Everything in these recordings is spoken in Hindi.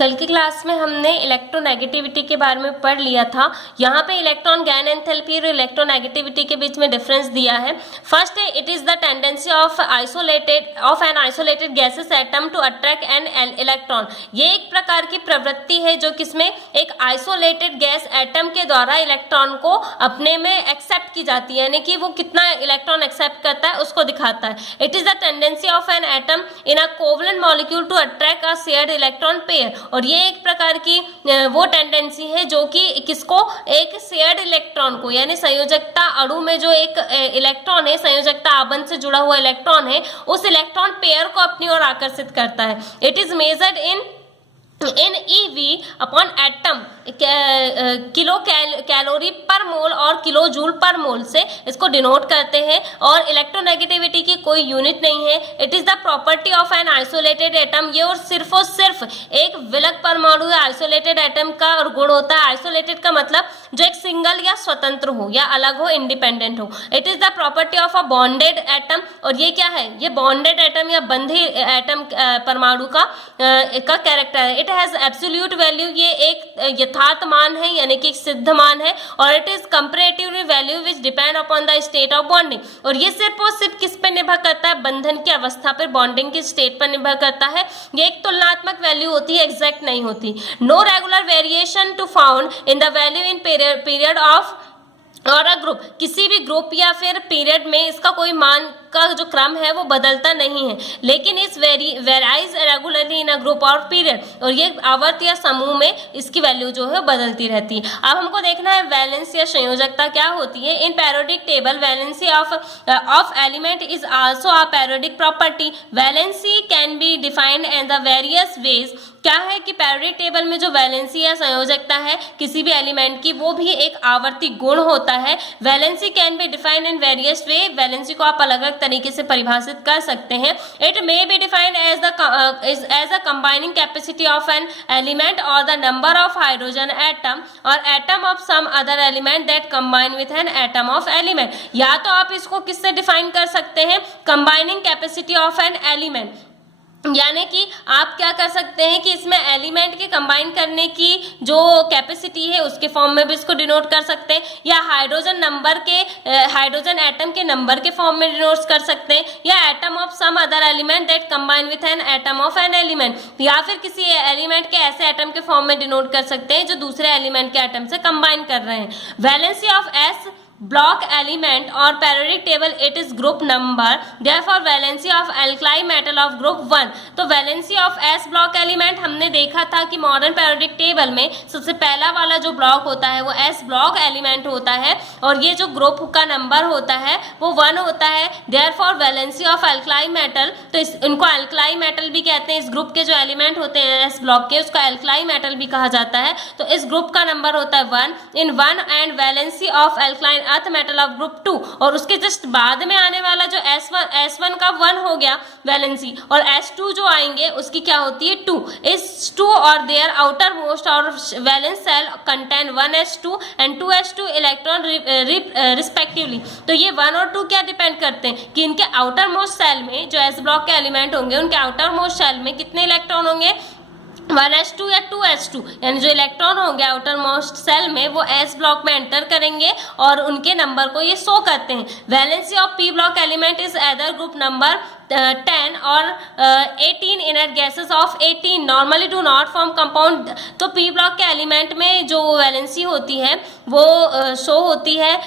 कल की क्लास में हमने इलेक्ट्रोनेगेटिविटी के बारे में पढ़ लिया था। यहाँ पे इलेक्ट्रॉन गैन एंथैल्पी और इलेक्ट्रोनेगेटिविटी के बीच में डिफरेंस दिया है। फर्स्ट है it is the tendency of an isolated gases atom to attract an electron. ये एक प्रकार की प्रवृत्ति है जो किसमें एक आइसोलेटेड गैस एटम के द्वारा इलेक्ट्रॉन को अपने में एक्सेप्ट की जाती है, यानी कि वो कितना इलेक्ट्रॉन एक्सेप्ट करता है उसको दिखाता है। It is the tendency of an atom in a covalent molecule to attract a shared electron pair. और ये एक प्रकार की वो टेंडेंसी है जो कि किसको, एक शेयर्ड इलेक्ट्रॉन को, यानी संयोजकता अणु में जो एक इलेक्ट्रॉन है, संयोजकता आबंध से जुड़ा हुआ इलेक्ट्रॉन है, उस इलेक्ट्रॉन पेयर को अपनी ओर आकर्षित करता है। It is measured in eV upon atom kilo calorie पर मोल और किलो जूल पर मोल से इसको डिनोट करते हैं। और इलेक्ट्रोनेगेटिविटी की कोई यूनिट नहीं है। It is the property of an isolated atom. ये और सिर्फ एक विलग परमाणु या आइसोलेटेड एटम का और गुण होता है। आइसोलेटेड का मतलब जो एक सिंगल या स्वतंत्र हो या अलग हो, इंडिपेंडेंट हो। It is the property of a bonded atom. और ये क्या है, ये बॉन्डेड एटम या बंधी एटम परमाणु का कैरेक्टर है। It has absolute value. ये एक यथार्थ मान है, यानी कि एक सिद्ध मान है। और it is comparatively value which depend upon the state of bonding. और ये सिर्फ और सिर्फ किस पे निर्भर करता है, बंधन की अवस्था पर, बॉन्डिंग की स्टेट पर निर्भर करता है। ये एक तुलनात्मक वैल्यू होती है, एग्जैक्ट नहीं होती। No regular variation to found in the value in period of or a group. किसी भी ग्रुप या फिर पीरियड में इसका कोई मान का जो क्रम है वो बदलता नहीं है, लेकिन इस varies regularly in a group और पीरियड। और ये आवर्त या समूह में इसकी वैल्यू जो है बदलती रहती है। अब हमको देखना है वैलेंस या संयोजकता क्या होती है। In periodic table valency of element is also a periodic property. Valency can be defined in the various ways. क्या है कि पैरियोडिक टेबल में जो वैलेंसी या संयोजकता है किसी भी एलिमेंट की, वो भी एक आवर्ती गुण होता है। Valency can be defined in various way. Valency को आप अलग अलग तरीके से परिभाषित कर सकते हैं। It may be defined as a combining capacity of an element or the number of hydrogen atom or atom of some other element that combine with an atom of element. या तो आप इसको किससे डिफाइन कर सकते हैं, combining capacity of an element, यानी कि आप क्या कर सकते हैं कि इसमें एलिमेंट के कंबाइन करने की जो कैपेसिटी है उसके फॉर्म में भी इसको डिनोट कर सकते हैं, या हाइड्रोजन एटम के नंबर के फॉर्म में डिनोट कर सकते हैं, या atom of some other element that combine with an atom of an element, या फिर किसी एलिमेंट के ऐसे एटम के फॉर्म में डिनोट कर सकते हैं जो दूसरे एलिमेंट के एटम से कंबाइन कर रहे हैं। Valency of S block element और periodic table it is group number. Therefore valency of alkali metal of group 1। तो valency of S block element हमने देखा था कि मॉडर्न पैरियोडिक टेबल में सबसे पहला वाला जो ब्लॉक होता है वो एस ब्लॉक एलिमेंट होता है, और ये जो ग्रुप का नंबर होता है वो 1 होता है। Therefore valency of alkali metal, तो इनको एल्काइल मेटल भी कहते हैं। इस ग्रुप के जो एलिमेंट होते हैं एस ब्लॉक के, उसका एल्काइल मेटल भी कहा जाता है। तो इस ग्रुप का नंबर होता है 1 इन 1 and valency of alkyl earth metal of group 2। और उसके जस्ट बाद में आने वाला जो S1 का 1 हो गया वैलेंसी, और S2 जो आएंगे उसकी क्या होती है 2। इस 2 और देयर आउटर मोस्ट और valence shell contain 1s2 and 2s2 electron respectively. तो ये 1 और 2 क्या डिपेंड करते हैं कि इनके आउटर मोस्ट सेल में जो S ब्लॉक के एलिमेंट होंगे उनके आउटर मोस्ट सेल में कितने इलेक्ट्रॉन होंगे, 1s2 या 2s2, यानी जो इलेक्ट्रॉन होंगे आउटर मोस्ट सेल में वो एस ब्लॉक में एंटर करेंगे और उनके नंबर को ये शो करते हैं। Valency of P block element is other group number 10 और 18 inner gases of 18 normally do not form compound. तो पी ब्लॉक के एलिमेंट में जो वैलेंसी होती है वो शो होती है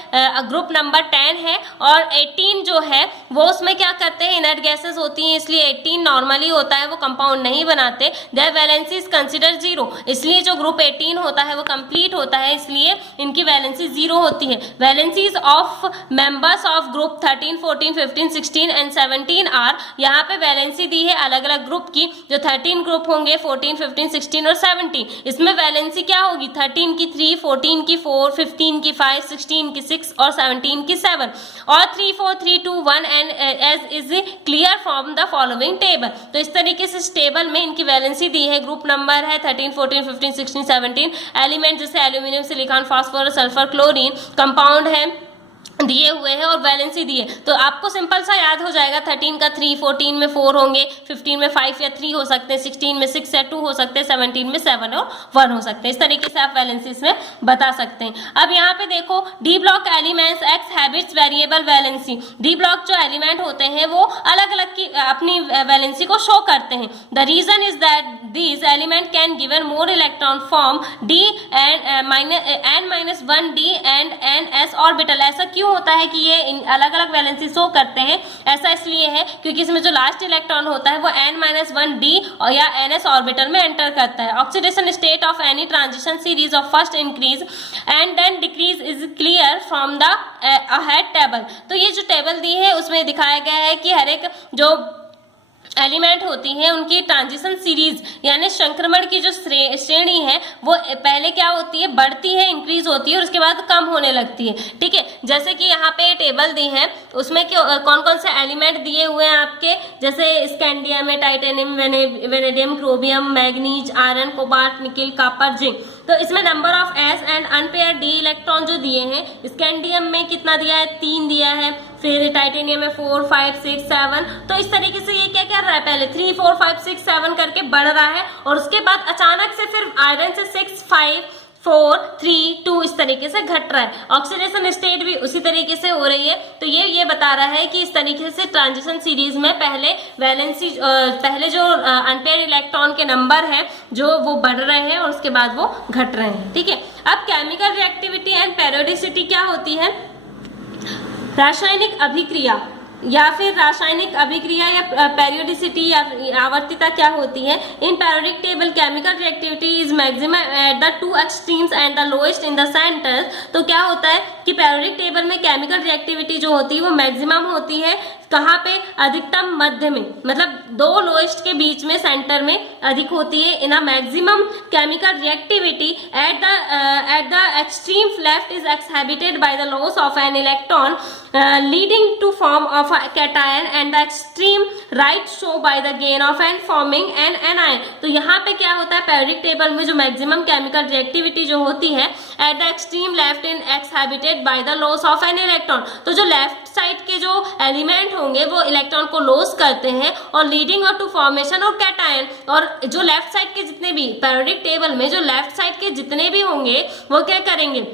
ग्रुप नंबर 10 है, और 18 जो है वो उसमें क्या करते हैं, इनर गैसेस होती हैं, इसलिए 18 नॉर्मली होता है, वो कंपाउंड नहीं बनाते। देयर वैलेंसी इज कंसिडर 0, इसलिए जो ग्रुप 18 होता है वो कंप्लीट होता है, इसलिए इनकी वैलेंसी 0 होती है। Valencies of members of group 13, 14, 15, 16 and 17 are. यहाँ पे वैलेंसी दी है अलग अलग ग्रुप की, जो 13 ग्रुप होंगे 14, 15, 16 और 17। इसमें वैलेंसी क्या होगी, 13 की 3, 14 की 4, 15 की 5, 16 की 6 और 17 की 7, और 3, 4, 3, 2, 1 and as is clear from the following table. तो इस तरीके से इस टेबल में इनकी वैलेंसी दी है। ग्रुप नंबर है 13, 14, 15, 16, 17। एलिमेंट जैसे aluminium, silicon, phosphorus, sulphur, chlorine. Compound है दिए हुए हैं और वैलेंसी दिए, तो आपको सिंपल सा याद हो जाएगा। 13 का 3, 14 में 4 होंगे, 15 में 5 या 3 हो सकते हैं, 16 में 6 या 2 हो सकते हैं, 17 में 7 और 1 हो सकते हैं। इस तरीके से आप वैलेंसी इसमें बता सकते हैं। अब यहाँ पे देखो, D block elements x habits variable valency. D block जो एलिमेंट होते हैं वो अलग अलग की अपनी वैलेंसी को शो करते हैं। The reason is that these element can given more electron form d and n-1 d and ns orbital। ऐसा क्यों होता है कि ये अलग अलग वैलेंसी शो करते हैं? ऐसा इसलिए है क्योंकि इसमें जो लास्ट इलेक्ट्रॉन होता है वो n-1 d या ns ऑर्बिटल में एंटर करता है। Oxidation state of any transition series of first increase and then decrease is clear from the ahead table. तो ये जो टेबल दी है उसमें दिखाया गया है कि हर एक जो एलिमेंट होती है उनकी ट्रांजिशन सीरीज यानी संक्रमण की जो श्रेणी है वो पहले क्या होती है, बढ़ती है, इंक्रीज होती है और उसके बाद कम होने लगती है। ठीक है, जैसे कि यहाँ पे टेबल दी है उसमें कौन कौन से एलिमेंट दिए हुए हैं आपके, जैसे स्कैंडियम है, titanium, vanadium, chromium, manganese, iron, cobalt, nickel, copper, zinc. तो इसमें number of s and unpaired d electron जो दिए हैं, स्कैंडियम में कितना दिया है, 3 दिया है, फिर टाइटेनियम में 4, 5, 6, 7। तो इस तरीके से ये क्या कर रहा है, पहले 3, 4, 5, 6, 7 करके बढ़ रहा है और उसके बाद अचानक से फिर आयरन से 6, 5, 4, 3, 2 इस तरीके से घट रहा है। ऑक्सीडेशन स्टेट भी उसी तरीके से हो रही है। तो ये बता रहा है कि इस तरीके से ट्रांजिशन सीरीज में पहले वैलेंसी पहले जो अनपेयर इलेक्ट्रॉन के नंबर है जो वो बढ़ रहे हैं और उसके बाद वो घट रहे हैं। ठीक है, अब केमिकल रिएक्टिविटी एंड पेरियोडिसिटी क्या होती है, रासायनिक अभिक्रिया या फिर रासायनिक अभिक्रिया या पेरियोडिसिटी या आवर्तिता क्या होती है। In periodic table chemical reactivity is maximum at the 2 extremes and the lowest in the centre. तो क्या होता है कि पेरियोडिक टेबल में केमिकल रिएक्टिविटी जो होती है वो मैक्सिमम होती है कहाँ पे, अधिकतम मध्य में, मतलब 2 लोएस्ट के बीच में, सेंटर में अधिक होती है। In a maximum chemical reactivity at the extreme left is exhibited by the loss of an electron leading to form of a cation and the extreme right show by the gain of and forming an anion। तो यहाँ पे क्या होता है, पेरियोडिक टेबल में जो मैक्सिमम केमिकल रिएक्टिविटी जो होती है at the extreme left in exhibited by the loss of an electron. तो जो लेफ्ट साइड के जो एलिमेंट होंगे वो इलेक्ट्रॉन को लॉस करते हैं और leading to formation of cation. और जो लेफ्ट साइड के जितने भी पेरियोडिक टेबल में जो लेफ्ट साइड के जितने भी होंगे वो क्या करेंगे,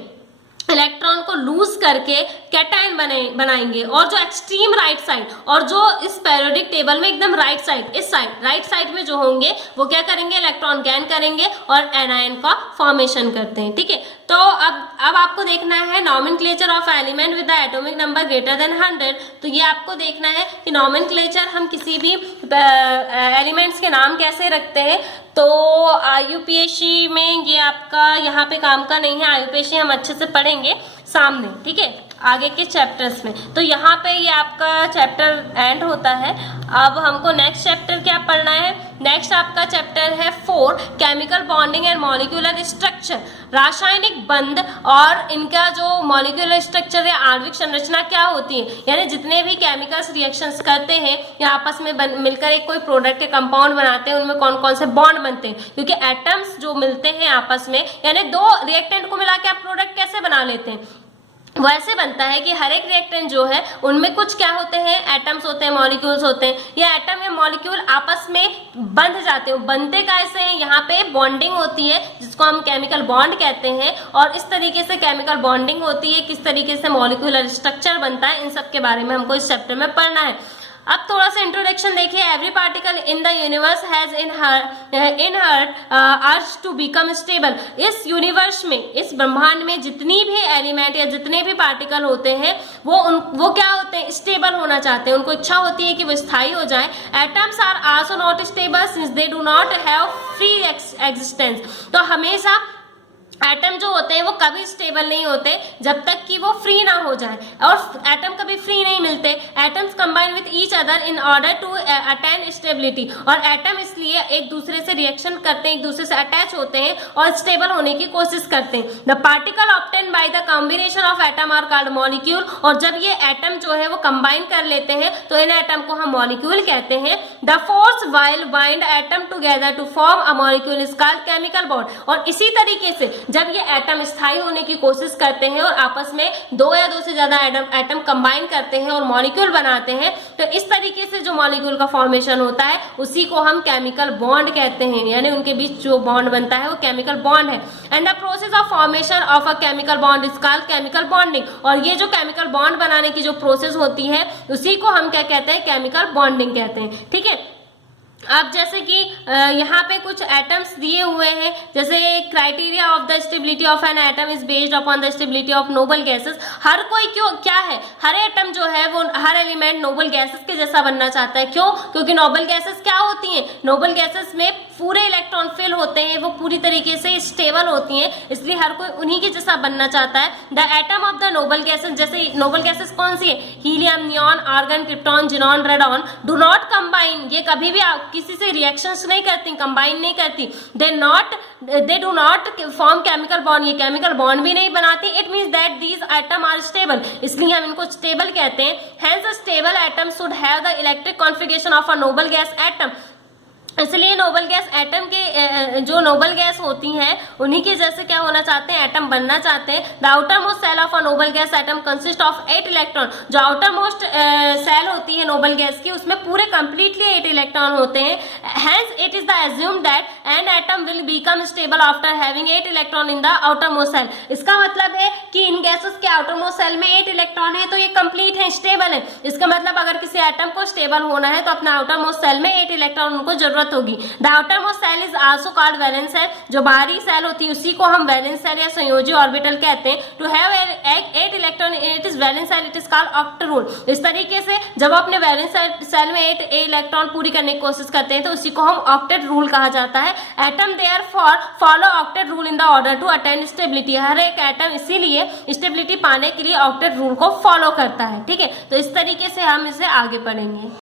इलेक्ट्रॉन को लूज करके कैटायन बनाएंगे। और जो एक्सट्रीम राइट साइड और जो इस पेरियोडिक टेबल में एकदम राइट साइड, इस साइड राइट साइड में जो होंगे वो क्या करेंगे, इलेक्ट्रॉन गेन करेंगे और एनायन का फॉर्मेशन करते हैं। ठीक है, तो अब आपको देखना है nomenclature of element with the atomic number greater than 100। तो ये आपको देखना है कि नॉमेनक्लेचर हम किसी भी एलिमेंट्स के नाम कैसे रखते हैं। तो आईयूपीएससी में ये आपका यहाँ पे काम का नहीं है, आईयूपीएससी हम अच्छे से पढ़ेंगे सामने। ठीक है, आगे के चैप्टर्स में। तो यहाँ पे ये आपका चैप्टर एंड होता है। अब हमको नेक्स्ट चैप्टर क्या पढ़ना है, नेक्स्ट आपका चैप्टर है 4 chemical bonding and molecular structure. रासायनिक बंध और इनका जो मॉलिक्यूलर स्ट्रक्चर या आणविक संरचना क्या होती है, यानी जितने भी केमिकल्स रिएक्शंस करते हैं या आपस में मिलकर एक कोई प्रोडक्ट या कंपाउंड बनाते हैं उनमें कौन कौन से बॉन्ड बनते हैं। क्योंकि एटम्स जो मिलते हैं आपस में, यानी 2 रिएक्टेंट को मिला के आप प्रोडक्ट कैसे बना लेते हैं, वो ऐसे बनता है कि हर एक रिएक्टेंट जो है उनमें कुछ क्या होते हैं, एटम्स होते हैं, मॉलिक्यूल्स होते हैं। या एटम या मॉलिक्यूल आपस में बंध जाते हैं। बनते कैसे हैं, यहाँ पे बॉन्डिंग होती है जिसको हम केमिकल बॉन्ड कहते हैं। और इस तरीके से केमिकल बॉन्डिंग होती है, किस तरीके से मॉलिक्यूलर स्ट्रक्चर बनता है, इन सब के बारे में हमको इस चैप्टर में पढ़ना है। अब थोड़ा सा इंट्रोडक्शन देखिए। Every particle in the universe has in her urge to become stable. इस यूनिवर्स में, इस ब्रह्मांड में जितनी भी एलिमेंट या जितने भी पार्टिकल होते हैं वो क्या होते हैं, स्टेबल होना चाहते हैं। उनको इच्छा होती है कि वो स्थायी हो जाए। Atoms are also not stable since they do not have free existence. तो हमेशा एटम जो होते हैं वो कभी स्टेबल नहीं होते जब तक कि वो फ्री ना हो जाए, और एटम कभी फ्री नहीं मिलते। Atoms combine with each other in order to attain stability. और एटम इसलिए एक दूसरे से रिएक्शन करते हैं, एक दूसरे से अटैच होते हैं और स्टेबल होने की कोशिश करते हैं। The particle obtain by the combination of atom are called molecule. और जब ये एटम जो है वो कंबाइन कर लेते हैं तो इन एटम को हम मॉलिक्यूल कहते हैं। The force while bind atom together to form a molecule is called chemical bond. और इसी तरीके से जब ये एटम स्थायी होने की कोशिश करते हैं और आपस में दो या दो से ज्यादा एटम कंबाइन करते हैं और मॉलिक्यूल बनाते हैं, तो इस तरीके से जो मॉलिक्यूल का फॉर्मेशन होता है उसी को हम केमिकल बॉन्ड कहते हैं, यानी उनके बीच जो बॉन्ड बनता है वो केमिकल बॉन्ड है। And the process of formation of a chemical bond is called chemical bonding. और ये जो केमिकल बॉन्ड बनाने की जो प्रोसेस होती है उसी को हम क्या कहते हैं, केमिकल बॉन्डिंग कहते हैं। ठीक है, अब जैसे कि यहाँ पे कुछ एटम्स दिए हुए हैं, जैसे criteria of the stability of an atom is based upon the stability of noble gases. हर कोई क्यों क्या है, हर एटम जो है वो हर एलिमेंट नोबल गैसेस के जैसा बनना चाहता है। क्यों? क्योंकि नोबल गैसेस क्या होती हैं, नोबल गैसेस में पूरे इलेक्ट्रॉन फिल होते हैं, वो पूरी तरीके से स्टेबल होती हैं, इसलिए हर कोई उन्हीं के जैसा बनना चाहता है। The atom of the noble gases, जैसे नोबल गैसेस कौन सी है, helium, neon, argon, krypton, xenon, radon, do not combine. ये कभी भी किसी से रिएक्शंस नहीं करती, कंबाइन नहीं करती। They do not form chemical bond, ये केमिकल बॉन्ड भी नहीं बनाती। It means that these atom are stable, इसलिए हम इनको स्टेबल कहते हैं। Hence a stable atom should have the electric configuration of a noble gas atom. इसलिए नोबल गैस एटम के जो नोबल गैस होती हैं उन्हीं के जैसे क्या होना चाहते हैं, एटम बनना चाहते हैं। The outermost shell of a noble gas atom consist of 8 electron. जो आउटर मोस्ट सेल होती है नोबल गैस की, उसमें पूरे कंप्लीटली 8 इलेक्ट्रॉन होते हैं। Hence it is the assume that an atom will become stable after having 8 electron in the outermost shell. इसका मतलब है कि इन गैसेस के आउटर मोस्ट सेल में 8 इलेक्ट्रॉन है तो ये कंप्लीट है, स्टेबल है। इसका मतलब अगर किसी एटम को स्टेबल होना है तो अपना आउटर मोस्ट सेल में 8 इलेक्ट्रॉन उनको जरूरत होगी। The outermost shell is also called valence shell. जो बाहरी सेल होती है उसी को हम वैलेंस सेल या संयोजी ऑर्बिटल कहते हैं। To have 8 electron it is valence shell, it is called octet rule. इस तरीके से जब अपने वैलेंस सेल में 8 इलेक्ट्रॉन पूरी करने की कोशिश करते हैं तो उसी को हम ऑक्टेट रूल कहा जाता है। Atom therefore follow octet rule in the order to attain stability. हर एक एटम इसीलिए स्टेबिलिटी पाने के लिए ऑक्टेट रूल को फॉलो करता है। ठीक है, तो इस तरीके से हम इसे आगे पढ़ेंगे।